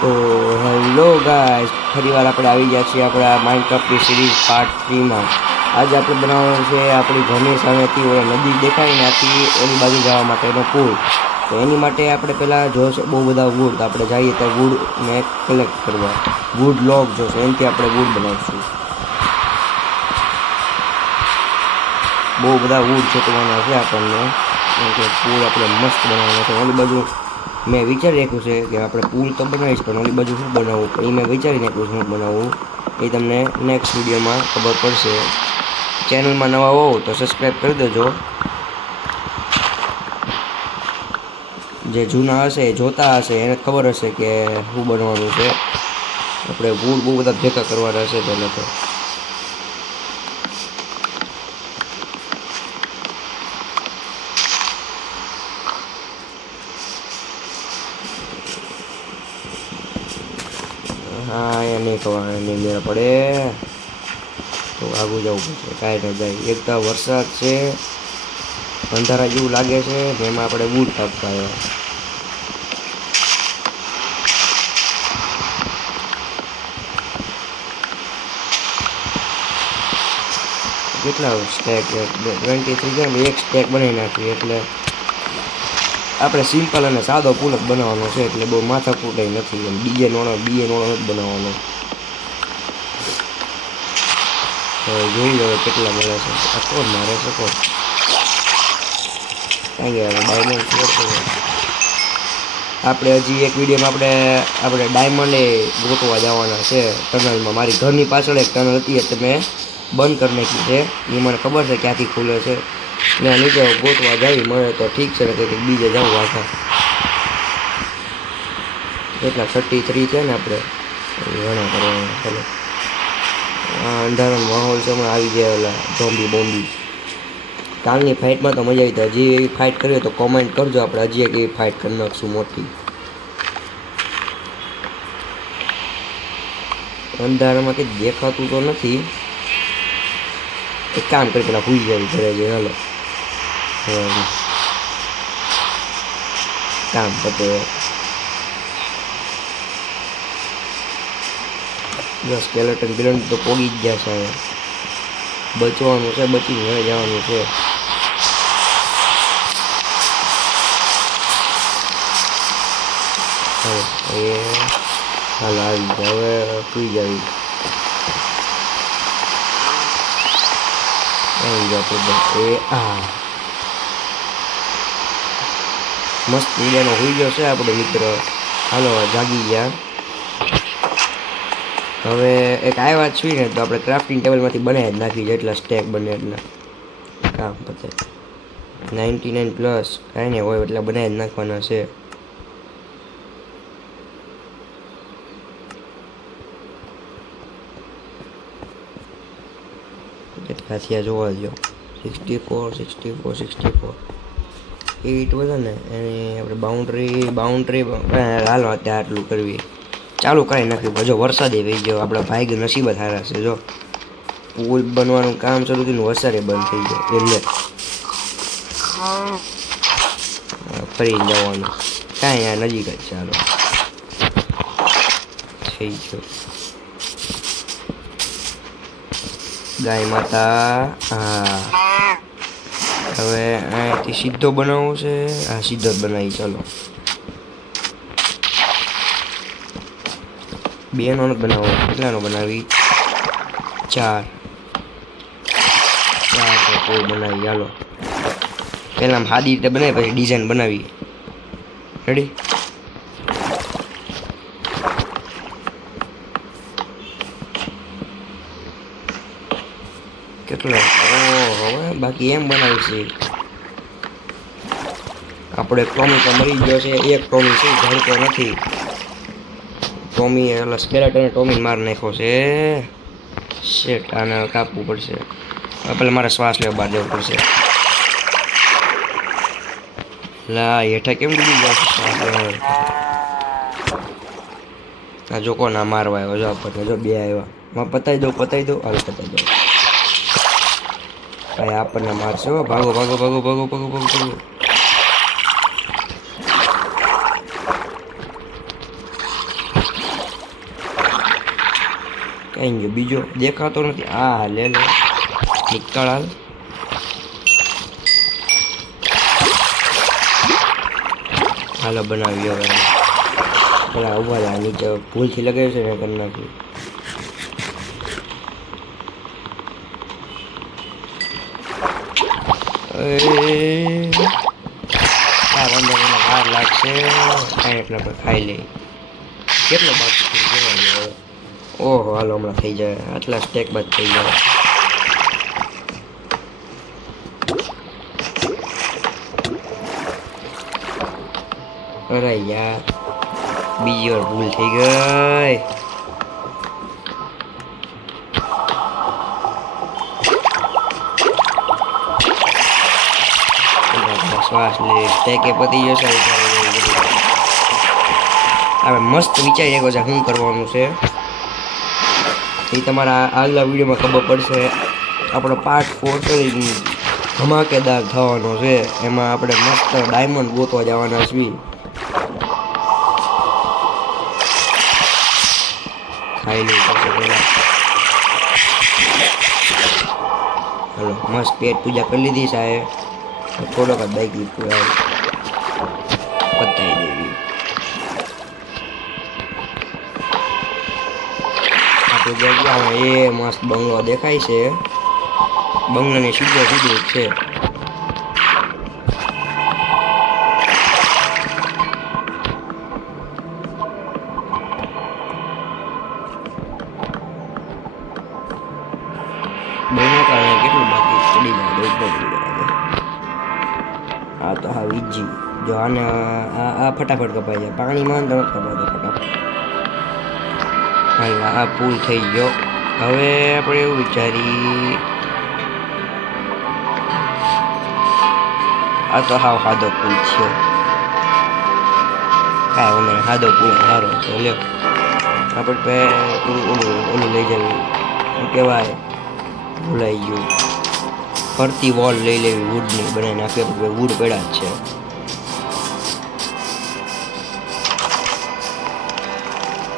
તો hello guys, ફરીવાર આપણે આવી ગયા છીએ આપણા માઇનક્રાફ્ટની સિરીઝ પાર્ટ 3માં. આજે આપણે બનાવવાનું છે આપણી ઘરની સામેથી ઓલી નદી દેખાય ને આથી ઓલી બાજુ જવા માટેનો પુલ. તો એની માટે આપણે પહેલાં જોશે બહુ બધા વુડ, તો આપણે જઈએ તો વુડને કલેક્ટ કરવા. વુડ લોગ જોશે, એનાથી આપણે વુડ બનાવીશું. બહુ બધા વુડ જોતવાના છે આપણને, કેમ કે પુલ આપણે મસ્ત બનાવવાનો છે. ઓલી બાજુ મેં વિચારી રાખ્યું છે કે આપણે પુલ તો બનાવીશ, પણ ઓલી બાજુ શું બનાવવું પણ એ મેં વિચારી નાખ્યું શું બનાવવું એ તમને નેક્સ્ટ વિડીયોમાં ખબર પડશે. ચેનલમાં નવા હોવ તો સબસ્ક્રાઈબ કરી દેજો. જે જૂના હશે એ જોતા હશે એને ખબર હશે કે શું બનવાનું છે. આપણે વુડ બહુ બધા ભેગા કરવાના હશે પહેલાં તો. હા, એ નહીં ખબર નહીં મેળ પડે તો આગું જવું પડશે. કાંઈ ન જાય, એક તો વરસાદ છે, અંધારા જેવું લાગે છે ને એમાં આપણે બૂટ કાપવા આવ્યા. કેટલા સ્ટેક 23 છે, એક સ્ટેક બનાવી નાખીએ એટલે આપણે સિમ્પલ અને સાદો પુલ જ બનાવવાનો છે, એટલે બહુ માથા ફૂટાઈ નથી. એમ ડીજે નોણો નથી બનાવવાનો. જોઈ હવે કેટલા મળે છે. આ કોણ મારે છે? કોણ ક્યાં ગયા? ડાયમંડ છે. આપણે હજી એક વિડીયોમાં આપણે ડાયમંડ ગોતવા જવાના છે ટનલમાં. મારી ઘરની પાછળ એક ટનલ હતી એટલે મેં બંધ કરી નાખી છે. એ મને ખબર છે ક્યાંથી ખુલે છે. ને નીચે ગોતવા જાય મળે તો ઠીક છે, ને કંઈક બીજે જવું આખા. કેટલા 33 છે ને આપણે ઘણા કરવાના. ચાલો, આ અંધારાનો માહોલ છે, હમણાં આવી ગયા ઓલા ઝોમ્બી બોમ્બી. કાલની ફાઇટમાં તો મજા આવી. હજી એવી ફાઇટ કરીએ તો કોમેન્ટ કરજો, આપણે હજી એક એવી ફાઇટ કરી નાખશું મોટી. અંધારામાં કંઈ દેખાતું તો નથી. એક કામ કરી પેલા ભૂઈ જાય ઘરે જઈ. હાલો કામ પતે. સ્કેલેટન બિલન તો પોગી જ ગયા છે. બચવાનું છે, બચી ઘરે જવાનું છે. હાલ આવી ગયા, હવે સુઈ જાવી. મસ્ત મજાનો હોઈ ગયો છે આપણો મિત્ર. હાલો જાગી ગયા. હવે એક આ વાત છું ને તો આપણે ક્રાફ્ટિંગ ટેબલમાંથી બનાવી જ નાખી, જેટલા સ્ટેક બને એટલા. કામ પતે. 99+ કાંઈ નહીં હોય એટલા બનાવી જ નાખવાના છે. કેટલા થયા જોવા દો. 64 8 બધા ને એની આપણે બાઉન્ડ્રી હાલો અત્યારે આટલું કરવી ચાલુ કરાવી નાખ્યું. જો વરસાદે વહી ગયો. આપણા ભાઈ નસીબ સારા છે. જો પુલ બનવાનું કામ શરૂ થયું, વરસાદે બંધ થઈ ગયો. એટલે ફરી જવાનું કાંઈ આ નજીક જ. ચાલો થઈ ગયો. ગાય માતા. હા, હવે અહીંથી સીધો બનાવવો છે. હા, સીધો જ બનાવી. ચાલો 2 નો બનાવો. કેટલાનો બનાવી? 4 તો કોઈ બનાવી. હાલો પહેલાં આમ સાદી રીતે બનાવી, પછી ડિઝાઇન બનાવી. રેડી? કેટલો? હવે બાકી એમ બનાવીશું. આપણે ટોમી તો મરી ગયો છે. એક ટોમી છે, જડતો નથી. ટોમી એટલે સ્કેલેટન ટોમી માર નાખ્યો છે. શેટ, આને કાપવું પડશે. પેલા મારે શ્વાસ લેવા બહાર જવું પડશે. લા હેઠા કેમ ડૂબી જાય છે શ્વાસ લેવા? આ જો કોના મારવા આવ્યો? જો આપણને જો 2 આવ્યા. પતાવી દો. હાલ પતાવી દો. ભાઈ આપણને મારશે. ભાગો. કઈ ગયો બીજો દેખાતો નથી. હા લે લે નીકળ હાલ. હાલો બનાવી હવે. પેલા ઉભા નીચે ભૂલથી લગાવ્યું છે ને કરી નાખ્યું. વાર લાગશે એટલે આપણે ખાઈ લઈએ. કેટલો બાકી થઈ જવા. ઓહો હાલો હમણાં થઈ જાય. આટલા સ્ટેક બાદ થઈ જાય. અરે યાર બીજી વાર ભૂલ થઈ ગઈ. શ્વાસ લે સ્ટેકે પતી જશે. હવે મસ્ત વિચારી શકો છો શું કરવાનું છે એ તમારા આગલા વિડીયોમાં ખબર પડશે. આપણો પાર્ટ 4 કરી ધમાકેદાર થવાનો છે. એમાં આપણે મસ્ત ડાયમંડ ગોતવા જવાના છીએ. ખાઈ લઈ પડશે પહેલા. હલો મસ્ત પેટ પૂજા કરી લીધી સાહેબ. થોડોક જ બાઈક લીધું પતાવી દેવી. આપણે જગ્યા એ મસ્ત બંગલો દેખાય છે. બંગલાની સીધો સીધું છે. બહેનો કારણે કેટલું બાકી ચડી જાય. આ તો હા ઈજી. જો આને આ ફટાફટ કપાઈ જાય. પાણીમાં તો કપાય ફટાફટ. હાલ આ પુલ થઈ ગયો. હવે આપણે એવું વિચારી આ તો હાવ સાદો પુલ છે. કાંઈ વાંધો નહીં સાદો પુલ સારો છે. લ્યો આપણે ઓલું લઈ જવી શું કહેવાય ભૂલાઈ ગયું. ફરતી વોલ લઈ લેવી વુડની બનાવી નાખી. આપણે વુડ પડ્યા જ છે.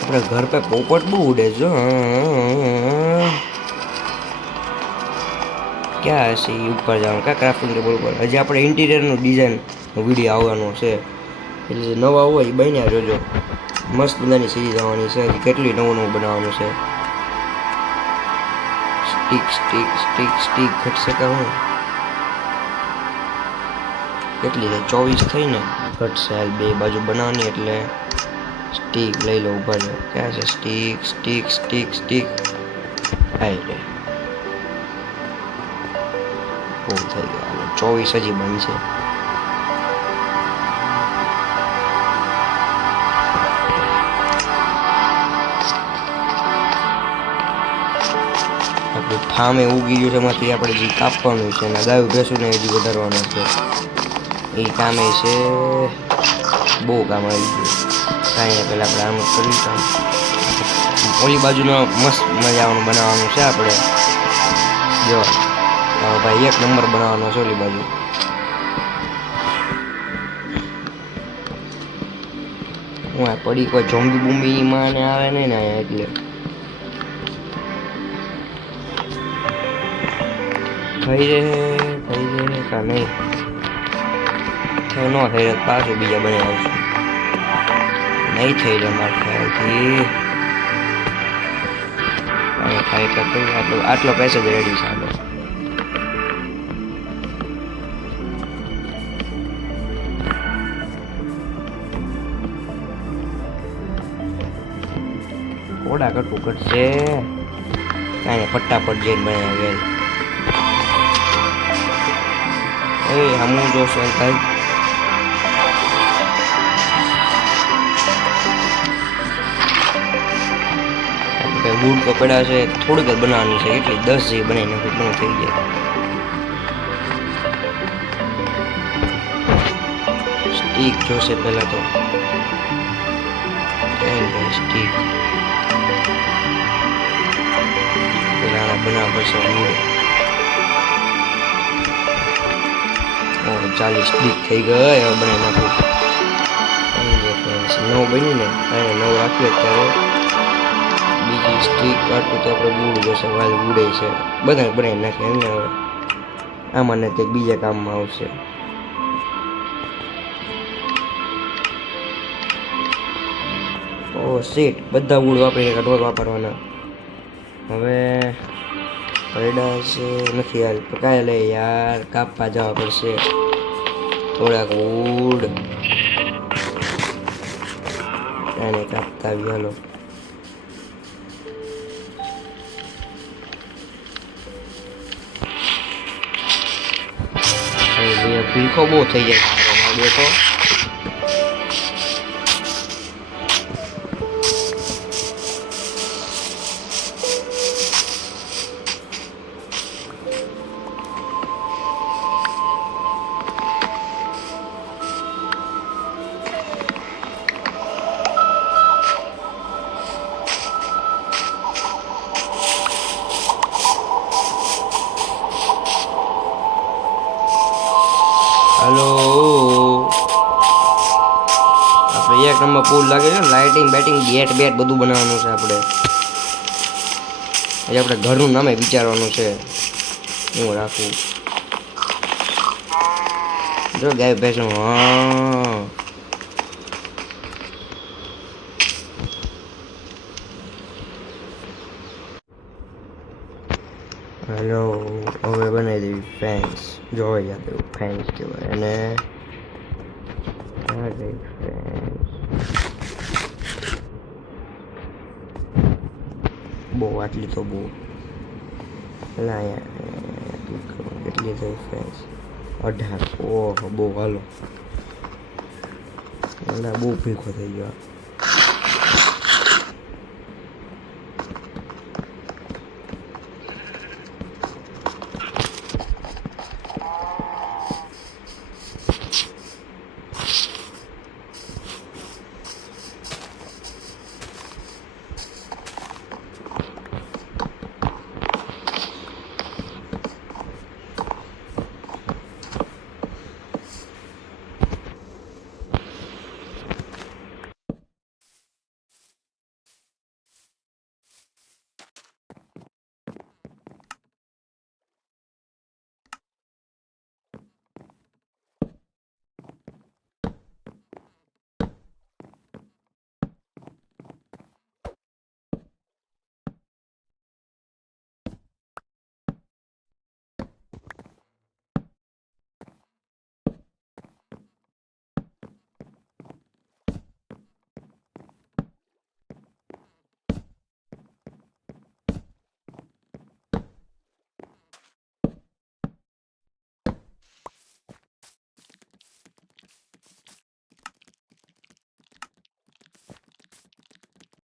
આપણે ઘર પે પોપટ બહુ ઉડે છે. ક્યાં હશે ઉપર જવાનું ક્યાં ક્રાફ્ટિંગ ટેબલ ઉપર. હજી આપણે ઇન્ટિરિયરનું ડિઝાઇનનો વિડીયો આવવાનો છે. એટલે જે નવા હોય એ બન્યા જોજો. મસ્ત બધાની સીરીઝ આવવાની છે. હજી કેટલી નવું નવું બનાવવાનું છે. સ્ટીક ઘટશે કે હું કેટલી છે 24 થઈ ને ઘટશે. હાલ બે બાજુ બનાવવાની એટલે સ્ટીક લઈ લો. ઉભા રહો ક્યાં છે સ્ટીક હાઈ રે બહુ થઈ ગયા. 24 હજી બનશે. આપણું ફાર્મ એ ઉગી ગયું છે. એમાંથી આપણે જે કાપવાનું છે અને ગાયું ભેંસું ને હજી વધારવાનું છે. એ કામે છે બહુ કામ આવી ગયું. કાંઈ પહેલાં આપણે આમ કરી કામ. ઓલી બાજુનો મસ્ત મજાનું બનાવવાનું છે આપણે. જો ભાઈ એક નંબર બનાવવાનો છે ઓલી બાજુ. હું આ પડી કોઈ ઝોમ્બી બૂમ્બીમાં ને આવે નહીં ને અહીંયા એટલે થઈ રહે કા નહીં થઈ ન થઈ રહે પાછું બીજા બને આવશું. નહીં થઈ રહે મારા ખ્યાલથી. થાય એટલે કરી આટલો પેસેજ રેડી છે. આગળ થોડા કટું ઘટશે કાંઈ ફટાફટ જઈને બનાવી હમું જોશો ભાઈ. વુડ કપડા છે થોડીક જ બનાવવાની છે. એટલી 10 જેવી બનાવી નાખી ઘણું થઈ જાય. સ્ટીક જોશે પહેલા તો સ્ટીક પેલા બનાવ પડશે વુડ. 40 સ્ટીક થઈ ગઈ. હવે બનાવી નાખું. નવ બની ને નવ રાખ્યું અત્યારે 2 બીજી સ્ટીક કાઢતું તો આપણે બૂડ જોશે વાલ બૂડે છે બધા બનાવી નાખે એમને હવે આમાં ને કંઈક બીજા કામમાં આવશે ઓ સીટ બધા બૂડ વાપરીને ઢોર વાપરવાના હવે પડ્યા છે નથી યાર પકાય લે યાર કાપવા જવા પડશે થોડાક વૂડ એને કાપતા આવી હાલો ભીખો બહુ થઈ જાય દેખો हेलो આપણે એક નંબર પુલ લાગે છે લાઇટિંગ બેટિંગ ગેટ બેટ બધું બનાવવાનું છે આપણે એ આપણે ઘરનું નામે વિચારવાનું છે હું રાખું જો ગાય ભેંસનું હા હેલો હવે બનાવી દેવી ફેન્સ જોવા યાદ એવું ફેન્સ કહેવાય અને બહુ આટલી તો બહુ એટલે અહીંયા કેટલી થઈ ફેન્સ 18 ઓહો બહુ હાલો બહુ ભીખો થઈ ગયો